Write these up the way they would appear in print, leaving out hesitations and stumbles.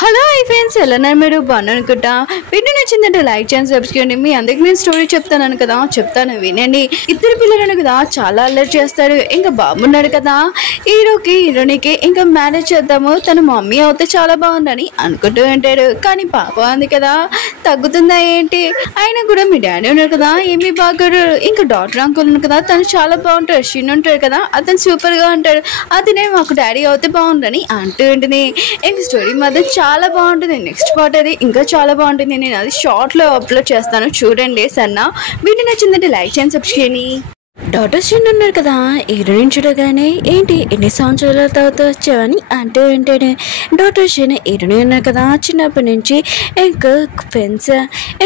Hello hi friends, ఎలా ఉన్నారు మీరు? బాగున్నాను అనుకుంటా. వీడియో నచ్చిందంటే లైక్ చేయండి, సబ్స్క్రైబ్ చేయండి. మీ అందరికి నేను స్టోరీ చెప్తాను వినండి. ఇద్దరు పిల్లలను కదా చాలా అల్లరి చేస్తారు. ఇంకా బాబు ఉన్నాడు కదా, హీరోనికి ఇంకా మ్యారేజ్ చేద్దాము, తన మమ్మీ అవుతే చాలా బాగుందని అనుకుంటూ ఉంటాడు. కానీ పాప ఉంది కదా, తగ్గుతుందా ఏంటి? ఆయన కూడా మీ డాడీ ఉన్నాడు కదా, ఏమీ బాగాడు. ఇంకా డాక్టర్ అంకుల్ ఉన్నాడు కదా, తను చాలా బాగుంటాడు. షిన్ ఉంటాడు కదా, అతను సూపర్ గా ఉంటాడు. అతనే మాకు డాడీ అవుతే బాగుందని అంటూ ఉంటుంది. ఇంకా స్టోరీ మాత్రం చాలా బాగుంటుంది. నెక్స్ట్ పార్ట్ అది ఇంకా చాలా బాగుంటుంది. నేను అది షార్ట్ లో అప్లోడ్ చేస్తాను, చూడండి. సన్నా వీడియో నచ్చిందంటే లైక్ చేయండి, సబ్స్క్రైబ్ చేయండి. డాక్టర్ షిన్ ఉన్నారు కదా, హీరోయిన్ చూడగానే ఏంటి ఎన్ని సంవత్సరాల తర్వాత వచ్చావని అంటూ ఉంటాడు. డాక్టర్ షిన్ హీరోయిన్ ఉన్నారు కదా, చిన్నప్పటి నుంచి ఇంకా ఫ్రెండ్స్.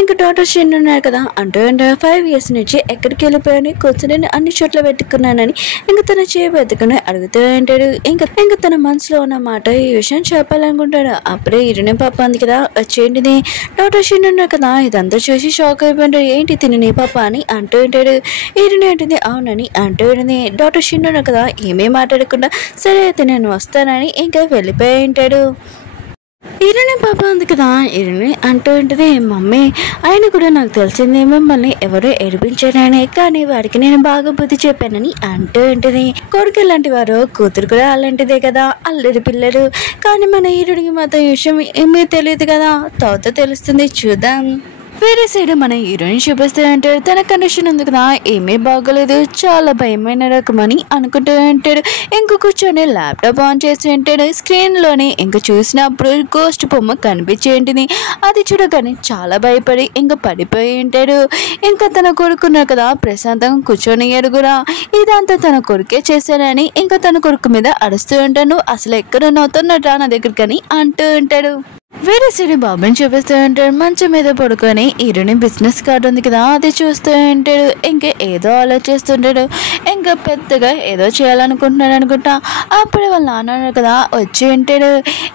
ఇంకా డాక్టర్ షిన్ ఉన్నారు కదా అంటూ 5 years నుంచి ఎక్కడికి వెళ్ళిపోయాని కూర్చొని అన్ని చోట్ల పెట్టుకున్నానని ఇంకా తన చేపెట్టుకుని అడుగుతూ ఉంటాడు. ఇంకా తన మనసులో ఉన్న మాట ఈ విషయం చెప్పాలనుకుంటాడు. అప్పుడే హీరోయిన్ పాప అంది కదా, వచ్చేంటిది. డాక్టర్ షిన్ ఉన్నారు కదా, ఇదంతా చూసి షాక్ అయిపోయాడు. ఏంటి తిని పాప అని అంటూ ఉంటాడు. హీరోయిన్ అంటుంది అవునని అంటూ ఉంటుంది. డాక్టర్ షిన్ ఉన్నారు కదా, ఏమీ మాట్లాడకుండా సరే అయితే నేను వస్తానని ఇంకా వెళ్ళిపోయి ఉంటాడు. హీరోయిన్ పాప ఉంది కదా, హీరోయిన్ అంటూ ఉంటుంది, మమ్మీ ఆయన కూడా నాకు తెలిసింది మిమ్మల్ని ఎవరో ఏడిపించారని, కానీ వాడికి నేను బాగా బుద్ధి చెప్పానని అంటూ ఉంటుంది. కొడుకు లాంటి వారు కూతురు కూడా అలాంటిదే కదా, అల్లరి పిల్లలు. కానీ మన హీరోయిన్కి మాత్రం ఈ విషయం ఏమీ తెలియదు కదా, తర్వాత తెలుస్తుంది, చూద్దాం. వేరే సైడ్ మన హీరోయిన్ చూపిస్తూ అంటాడు, తన కండిషన్ ఉంది కదా, ఏమీ బాగోలేదు, చాలా భయమైన రకమని అనుకుంటూ ఉంటాడు. ఇంక కూర్చొని ల్యాప్టాప్ ఆన్ చేసి ఉంటాడు. స్క్రీన్ లోనే ఇంకా చూసినప్పుడు గోస్ట్ బొమ్మ కనిపించేంటిది. అది చూడగానే చాలా భయపడి ఇంకా పడిపోయి ఉంటాడు. ఇంకా తన కొడుకున్నారు కదా, ప్రశాంతంగా కూర్చొని కూడా ఇదంతా తన కొడుకే చేశానని ఇంకా తన కొడుకు మీద అరుస్తూ ఉంటాను. అసలు ఎక్కడ నవ్వుతున్నట్రా నా దగ్గరకని అంటూ ఉంటాడు. వేరే సైడ్ బాబుని చూపిస్తూ ఉంటాడు. మంచం మీద పడుకొని హీరోని బిజినెస్ కార్డు ఉంది కదా, అది చూస్తూ ఉంటాడు. ఇంకా ఏదో ఆలోచిస్తుంటాడు. ఇంకా పెద్దగా ఏదో చేయాలనుకుంటున్నాడు అనుకుంటా. అప్పుడు వాళ్ళ నాన్న కదా వచ్చి ఉంటాడు.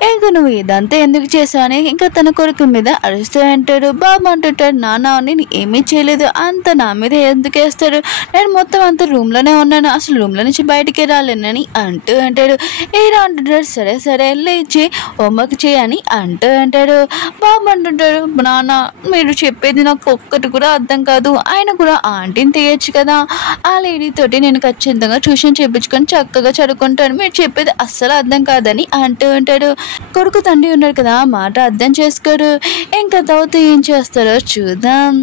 ఇంకా నువ్వు ఇదంతా ఎందుకు చేసావు అని ఇంకా తన కొడుకు మీద అరుస్తూ ఉంటాడు. బాబు అంటుంటాడు, నాన్న నేను ఏమీ చేయలేదు, అంత నా మీద ఎందుకు వేస్తాడు, నేను మొత్తం అంత రూమ్ లోనే ఉన్నాను, అసలు రూమ్ లో నుంచి బయటికి రాలేనని అంటూ అంటాడు. హీరో అంటుంటాడు, సరే సరే లేచి హోంవర్క్ చేయని అంటూ అంటాడు. బాబు అంటుంటాడు, నాన్న మీరు చెప్పేది నాకు ఒక్కటి కూడా అర్థం కాదు, ఆయన కూడా ఆంటీని తీయచ్చు కదా, ఆ లేడీ తోటి నేను ఖచ్చితంగా ట్యూషన్ చేయించుకొని చక్కగా చదువుకుంటాను, మీరు చెప్పేది అస్సలు అర్థం కాదని అంటూ ఉంటాడు. కొడుకు తండ్రి ఉన్నాడు కదా, మాట అర్థం చేసుకోరు. ఇంకా తర్వాత ఏం చేస్తారో చూద్దాం.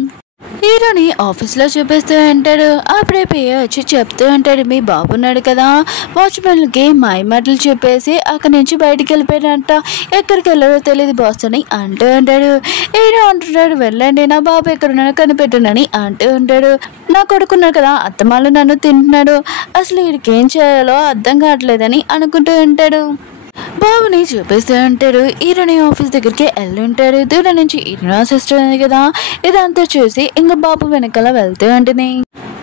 హీరోని ఆఫీస్లో చూపిస్తూ ఉంటాడు. అప్పుడే పేయ వచ్చి చెప్తూ ఉంటాడు, మీ బాబు ఉన్నాడు కదా, వాచ్మెన్లకి మాయ మాటలు చెప్పేసి అక్కడి నుంచి బయటికి వెళ్ళిపోయాడంట, ఎక్కడికి వెళ్ళారో తెలియదు బాస్ అని అంటూ ఉంటాడు. హీరో అంటున్నాడు, వెళ్ళండి నా బాబు ఎక్కడున్నాడో కనిపెట్టనని అంటూ ఉంటాడు. నా కొడుకున్నాడు కదా, అత్తమాలు నన్ను తింటున్నాడు, అసలు వీడికి ఏం చేయాలో అర్థం కావట్లేదని అనుకుంటూ ఉంటాడు. బాబుని చూపిస్తూ ఉంటాడు. హీరోని ఆఫీస్ దగ్గరికి వెళ్ళి ఉంటాడు. దూరం నుంచి హీరో సిస్టర్ ఉంది కదా, ఇదంతా చూసి ఇంకా బాబు వెనకాల వెళ్తూ ఉంటుంది.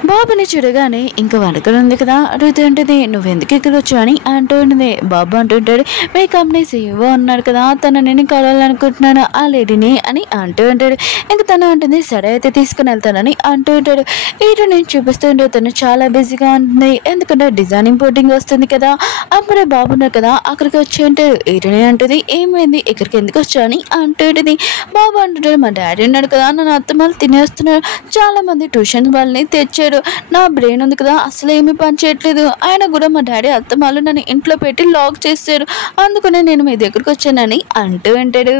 బాబుని చూడగానే ఇంకా వెనకలు ఉంది కదా, అడుగుతూ ఉంటుంది, నువ్వెందుకు ఇక్కడ వచ్చావు అని అంటూ ఉంటుంది. బాబు అంటుంటాడు, మీ కంపెనీ CEO ఉన్నాడు కదా, తను నేను కలవాలనుకుంటున్నాను ఆ లేడీని అని అంటూ ఉంటాడు. ఇంకా తను ఉంటుంది, సరే అయితే తీసుకుని వెళ్తానని అంటూ ఉంటాడు. హీరో నేను చూపిస్తూ ఉంటే తను చాలా బిజీగా ఉంటుంది, ఎందుకంటే డిజైనింగ్ బోర్డింగ్ వస్తుంది కదా. అప్పుడే బాబు ఉన్నారు కదా, అక్కడికి వచ్చి ఉంటాడు. హీరోని అంటుంది, ఏమైంది ఇక్కడికి ఎందుకు వచ్చావు అని అంటూ ఉంటుంది. బాబు అంటుంటాడు, మా డాడీ ఉన్నాడు కదా, నన్ను అత్తమాలు తినేస్తున్నాడు, చాలా మంది ట్యూషన్ వాళ్ళని తెచ్చారు, నా బ్రెయిన్ ఉంది కదా అసలు ఏమీ పని చేయట్లేదు, ఆయన కూడా మా డాడీ అత్తమాలు నన్ను ఇంట్లో పెట్టి లాక్ చేశారు, అందుకనే నేను మీ దగ్గరకు వచ్చానని అంటూ ఉంటాడు.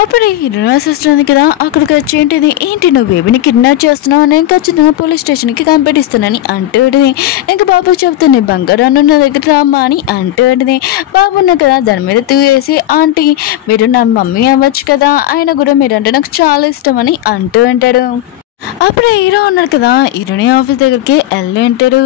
అప్పుడు హీరో సిస్టర్ ఉంది కదా, అక్కడికి వచ్చి ఏంటిది, ఏంటి నువ్వు బేబీని కిడ్నాప్ చేస్తున్నావు, నేను ఖచ్చితంగా పోలీస్ స్టేషన్కి కంప్లైంట్ ఇస్తానని అంటూ ఉంటుంది. ఇంకా బాబు చెప్తుంది, బంగారాన్ని నా దగ్గర రామ్మా అని అంటూ ఉంటుంది. బాబు ఉన్నా కదా, దాని మీద తూయేసి, ఆంటీ మీరు నా మమ్మీ అవ్వచ్చు కదా, ఆయన కూడా మీరంటే నాకు చాలా ఇష్టం అని అంటూ ఉంటాడు. అప్పుడే హీరో ఉన్నాడు కదా, హీరోని ఆఫీస్ దగ్గరికి వెళ్ళి ఉంటాడు.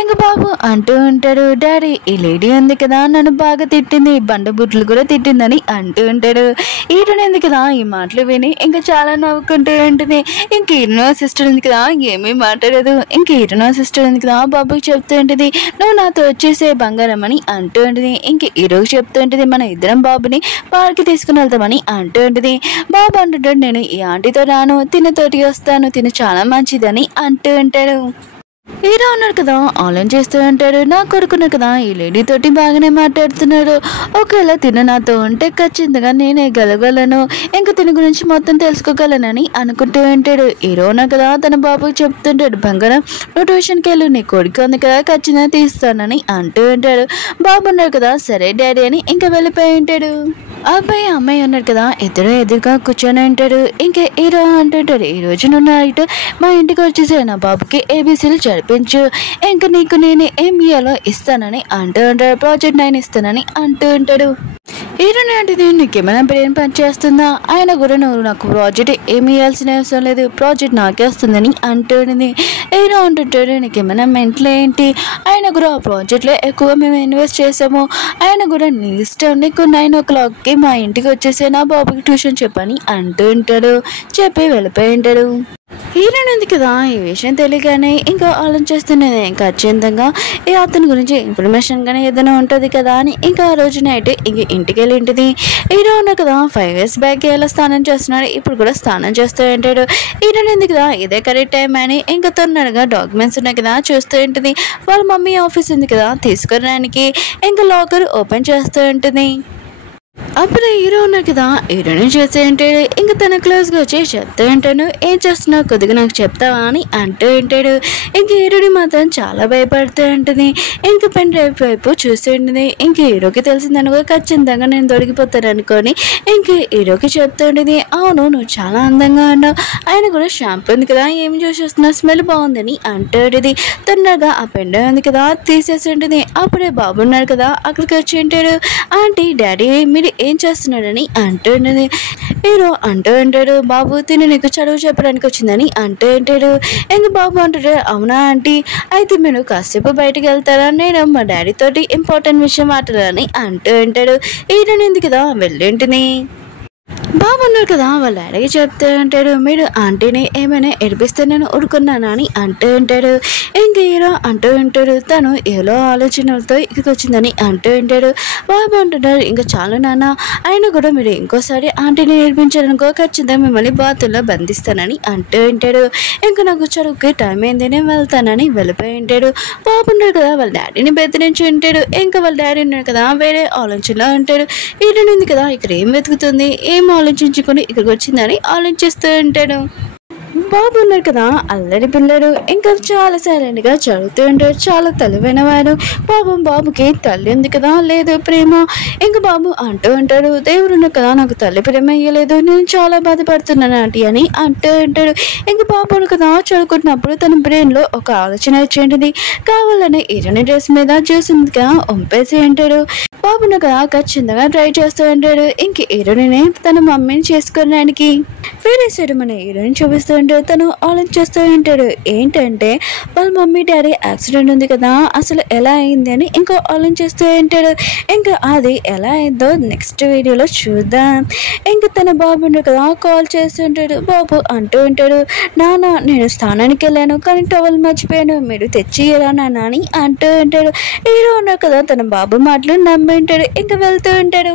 ఇంకా బాబు అంటూ ఉంటాడు, డాడీ ఈ లేడీ ఉంది కదా నన్ను బాగా తిట్టింది, బండబుట్లు కూడా తిట్టిందని అంటూ ఉంటాడు. హీరోని ఉంది కదా ఈ మాటలు విని ఇంకా చాలా నవ్వుకుంటూ ఉంటుంది. ఇంక హీరో సిస్టర్ ఉంది కదా, ఏమీ మాట్లాడదు. ఇంక హీరో సిస్టర్ ఉంది కదా, బాబుకి చెప్తూ ఉంటుంది, నువ్వు నాతో వచ్చేసే బంగారం అని అంటూ ఉంటుంది. ఇంక హీరోకి చెప్తూ ఉంటుంది, మన ఇద్దరం బాబుని పార్కి తీసుకుని వెళ్తామని అంటూ ఉంటుంది. బాబు అంటుంటాడు, నేను ఈ ఆంటీతో రాను, తినతోటి వస్తాను, తిను చాలా మంచిదని అంటూ ఉంటాడు. హీరో ఉన్నారు కదా ఆన్లైన్ చేస్తూ ఉంటాడు. నా కొడుకున్నారు కదా ఈ లేడీ తోటి బాగానే మాట్లాడుతున్నాడు. ఒకవేళ తిన నాతో ఉంటే ఖచ్చితంగా నేనే గెలగలను, ఇంకా తిని గురించి మొత్తం తెలుసుకోగలనని అనుకుంటూ ఉంటాడు. హీరో ఉన్నారు కదా తన బాబుకి చెప్తుంటాడు, బంగారం నువ్వు ట్యూషన్కి వెళ్ళు, నీ కొడుకు ఉంది కదా ఖచ్చితంగా తీస్తానని అంటూ ఉంటాడు. బాబు ఉన్నారు కదా సరే డాడీ అని ఇంకా వెళ్ళిపోయి ఉంటాడు. అబ్బాయి అమ్మాయి ఉన్నారు కదా ఇద్దరు ఎదురుగా కూర్చొని ఉంటాడు. ఇంకా హీరో అంటుంటాడు, ఈ రోజు నువ్వు నైట్ మా ఇంటికి వచ్చేసి నా బాబుకి ఏబీసీలు చదివించు, ఇంకా నీకు నేను ఏం ఇయ్యాలో ఇస్తానని అంటూ ఉంటాడు. ప్రాజెక్ట్ 9 ఇస్తానని అంటూ ఉంటాడు. హీరో అంటే నీకేమైనా బ్రెయిన్ పని చేస్తుందా, ఆయన కూడా నువ్వు నాకు ప్రాజెక్ట్ ఏమి ఇవ్వాల్సిన అవసరం లేదు, ప్రాజెక్ట్ నాకే వస్తుందని అంటుంది. హీరో అంటుంటాడు, నీకేమైనా మెంటల్ ఏంటి, ఆయన కూడా ఆ ప్రాజెక్ట్లో ఎక్కువ మేము ఇన్వెస్ట్ చేసాము, ఆయన కూడా నీ ఇష్టం, నీకు 9 o'clockకి మా ఇంటికి వచ్చేసి నా బాబుకి ట్యూషన్ చెప్పని అంటూ ఉంటాడు. చెప్పి వెళ్ళిపోయి ఉంటాడు. హీరోయిన్ ఉంది కదా ఈ విషయం తెలియగానే ఇంకా ఆలోచిస్తున్నది, ఇంకా ఖచ్చితంగా అతని గురించి ఇన్ఫర్మేషన్ కానీ ఏదైనా ఉంటుంది కదా అని ఇంకా ఆ రోజు నైట్ ఇంక ఇంటికి వెళ్ళి ఉంటుంది. హీరో ఉన్నా కదా 5 years బ్యాక్ ఎలా స్నానం చేస్తున్నాడు, ఇప్పుడు కూడా స్నానం చేస్తూ ఉంటాడు. హీరోయిన్ ఉంది కదా ఇదే కరెక్ట్ టైం అని ఇంకా తొందరగా డాక్యుమెంట్స్ ఉన్నాయి కదా చూస్తూ ఉంటుంది. వాళ్ళ మమ్మీ ఆఫీస్ ఉంది కదా తీసుకురానికి ఇంకా లాకర్ ఓపెన్ చేస్తూ ఉంటుంది. అప్పుడు హీరో ఉన్నారు కదా హీరోయిన్ చేసే ఉంటాడు. ఇంకా తన క్లోజ్గా వచ్చి చెప్తూ ఉంటాను, ఏం చేస్తున్నావు కొద్దిగా నాకు చెప్తావా అని అంటూ ఉంటాడు. ఇంక హీరోని మాత్రం చాలా భయపడుతూ ఉంటుంది. ఇంక పెన్ డ్రైవ్ వైపు చూస్తూ ఉంటుంది. ఇంక హీరోకి తెలిసిందనుకో ఖచ్చితంగా నేను దొరికిపోతాను అనుకొని ఇంక హీరోకి చెప్తూ ఉంటుంది, అవును నువ్వు చాలా అందంగా ఉన్నావు, ఆయన కూడా షాంపూ ఉంది కదా ఏం చూసేస్తున్నావు స్మెల్ బాగుందని అంటూ ఉంటుంది. తొందరగా ఆ పెన్ డ్రైవ్ ఉంది కదా తీసేసి ఉంటుంది. అప్పుడే బాబు ఉన్నాడు కదా అక్కడికి వచ్చి ఉంటాడు. ఆంటీ డాడీ మీరు ఏం చేస్తున్నాడని అంటుండేది. హీరో అంటూ ఉంటాడు, బాబు తిని నీకు చదువు చెప్పడానికి వచ్చిందని అంటూ ఉంటాడు. ఇంక బాబు అంటాడు, అవునా ఆంటీ అయితే మీరు కాసేపు బయటకు వెళ్తారా, నేను మా డాడీ తోటి ఇంపార్టెంట్ విషయం మాట్లాడాలని అంటూ ఉంటాడు. హీరోని ఎందుకు కదా వెళ్ళింటిని. బాబు ఉన్నారు కదా వాళ్ళ డాడీకి చెప్తూ ఉంటాడు, మీరు ఆంటీని ఏమైనా ఏడిపిస్తే నేను ఊరుకున్నానా అని అంటూ ఉంటాడు. ఇంక హీరో అంటూ ఉంటాడు, తను ఏదో ఆలోచనలతో ఇక్కడికి వచ్చిందని అంటూ ఉంటాడు. బాబు అంటున్నాడు, ఇంకా చాలు నాన్న, ఆయన కూడా మీరు ఇంకోసారి ఆంటీని నేర్పించారనుకో ఖచ్చితంగా మిమ్మల్ని బాతుల్లో బంధిస్తానని అంటూ ఉంటాడు. ఇంకా నాకు చదువుకి టైం అయింది నేను వెళ్తానని వెళ్ళిపోయి ఉంటాడు. బాబు ఉన్నాడు కదా వాళ్ళ డాడీని బెదిరించి ఉంటాడు. ఇంకా వాళ్ళ డాడీ ఉన్నాడు కదా వేరే ఆలోచనలో ఉంటాడు. హీరోయిన్ ఉంది కదా ఇక్కడ ఏం వెతుకుతుంది, ఏం ఆలోచించుకొని ఇక్కడికి వచ్చిందని ఆలోచిస్తూ ఉంటాడు. బాబు ఉన్నారు కదా అల్లరి పిల్లడు, ఇంకా చాలా సైలెంట్ గా చదువుతూ ఉంటాడు, చాలా తెలివైన వాడు. బాబుకి తల్లి ఉంది కదా లేదు ప్రేమ. ఇంకా బాబు అంటూ ఉంటాడు, దేవుడు ఉన్నారు కదా నాకు తల్లి ప్రేమ ఇయ్యలేదు, నేను చాలా బాధపడుతున్నాను ఆంటీ అని అంటూ ఉంటాడు. ఇంకా బాబు కదా చదువుకుంటున్నప్పుడు తన బ్రెయిన్ లో ఒక ఆలోచన వచ్చేది, కావాలని ఇరని డ్రెస్ మీద జ్యూసిందిగా వంపేసి ఉంటాడు. బాబును కదా ఖచ్చితంగా ట్రై చేస్తూ ఉంటాడు. ఇంక హీరోని తన మమ్మీని చేసుకోవడానికి వేరే సైడ్ మన హీరోని చూపిస్తూ ఉంటాడు. తను ఆలోచిస్తూ ఉంటాడు, ఏంటంటే వాళ్ళ మమ్మీ డాడీ యాక్సిడెంట్ ఉంది కదా అసలు ఎలా అయింది అని ఇంకో ఆలోచిస్తూ ఉంటాడు. ఇంకా అది ఎలా అయిందో నెక్స్ట్ వీడియోలో చూద్దాం. ఇంకా తన బాబుని కదా కాల్ చేస్తుంటాడు. బాబు అంటూ ఉంటాడు, నాన్న నేను స్థానానికి వెళ్ళాను కానీ టవల్ మర్చిపోయాను, మీరు తెచ్చియరా నాన్న అని అంటూ ఉంటాడు. హీరో ఉన్నారు కదా తన బాబు మాటలు నమ్మి ఉంటాడు. ఇంకా వెళ్తూ ఉంటాడు.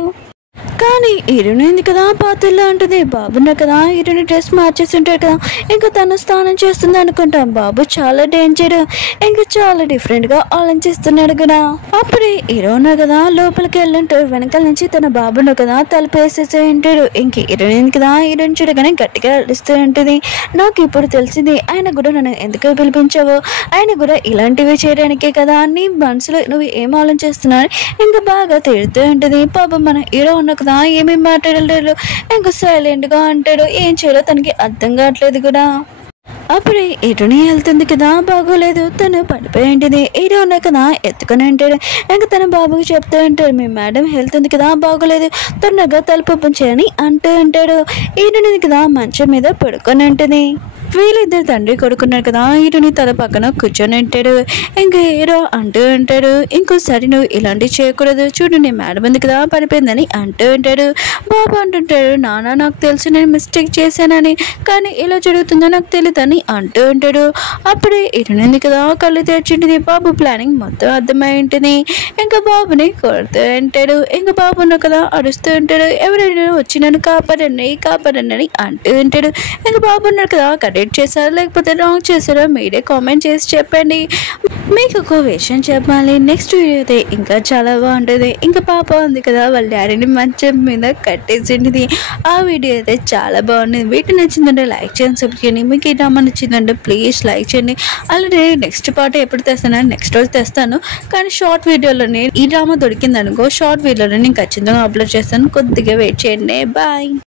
కానీ హీరోయిన్ ఉంది కదా పాత్రలో ఉంటుంది. బాబున్న కదా హీరోయిన్ డ్రెస్ మార్చేసి ఉంటాడు కదా, ఇంకా తను స్నానం చేస్తుంది అనుకుంటాం. బాబు చాలా డేంజర్, ఇంకా చాలా డిఫరెంట్ గా ఆలోచిస్తున్నాడు కదా. అప్పుడే హీరోయిన్ కదా లోపలికి వెళ్ళుంటాడు. వెనకాల నుంచి తన బాబును కదా తలుపు వేసేసి ఉంటాడు. ఇంక హీరోయిన్ కదా హీరోయిన్ చూడగానే గట్టిగా అడుస్తూ ఉంటుంది, నాకు ఇప్పుడు తెలిసింది ఆయన కూడా నన్ను ఎందుకు పిలిపించావో, ఆయన కూడా ఇలాంటివి చేయడానికే కదా, నీ మనసులో నువ్వు ఏం ఆలోచిస్తున్నావు ఇంకా బాగా తిడుతూ ఉంటుంది. పాపం మన హీరో ఉన్న కదా ఏమేమి మాట్లాడలేడు, ఇంకా సైలెంట్ గా అంటాడు. ఏం చేయాలో తనకి అర్థం కావట్లేదు కూడా. అప్పుడే హీరోని వెళ్తుంది కదా బాగోలేదు, తను పడిపోయి ఉంటుంది. హీరో ఉన్న కదా ఎత్తుకొని ఉంటాడు. ఇంకా తన బాబుకి చెప్తూ ఉంటాడు, మీ మేడం హెల్త్ ఉంది కదా బాగోలేదు, తొందరగా తలుపు చేయని అంటూ ఉంటాడు. హీరోని కదా మంచం మీద పడుకొని ఉంటుంది. వీళ్ళిద్దరు తండ్రి కొడుకున్నారు కదా హీరోని తల పక్కన కూర్చొని ఉంటాడు. ఇంకా హీరో అంటూ ఉంటాడు, ఇంకోసారి నువ్వు ఇలాంటివి చేయకూడదు, చూడు నీ మేడం ఉంది కదా పడిపోయిందని అంటూ ఉంటాడు. బాబు అంటుంటాడు, నాన్న నాకు తెలుసు నేను మిస్టేక్ చేశానని, కానీ ఇలా జరుగుతుందో నాకు తెలియదని అంటూ ఉంటాడు. అప్పుడే హీరోని కదా కళ్ళు తెచ్చింటుంది. బాబు ప్లానింగ్ మొత్తం అర్థమై ఉంటుంది. ఇంకా బాబుని కొడుతూ ఉంటాడు. ఇంకా బాబును కదా అరుస్తూ ఉంటాడు, ఎవరైనా వచ్చి నన్ను కాపాడండి అని అంటూ ఉంటాడు. ఇంకా బాబు ఉన్నాడు కదా రైట్ చేశారో లేకపోతే రాంగ్ చేశారో మీరే కామెంట్ చేసి చెప్పండి. మీకు ఒక విషయం చెప్పాలి, నెక్స్ట్ వీడియో అయితే ఇంకా చాలా బాగుంటుంది. ఇంకా పాప ఉంది కదా, వాళ్ళ డాడీని మంచం మీద కట్టేసింది. ఆ వీడియో అయితే చాలా బాగుంది. వీటిని నచ్చిందంటే లైక్ చేయండి, సబ్స్క్రైబ్ చేయండి. మీకు ఈ డ్రామా నచ్చిందంటే ప్లీజ్ లైక్ చేయండి. అలాగే నెక్స్ట్ పార్ట్ ఎప్పుడు తెస్తాను, నెక్స్ట్ రోజు తెస్తాను. కానీ షార్ట్ వీడియోలోనే ఈ డ్రామా దొరికిందనుకో, షార్ట్ వీడియోలో నేను ఖచ్చితంగా అప్లోడ్ చేస్తాను. కొద్దిగా వెయిట్ చేయండి. బాయ్.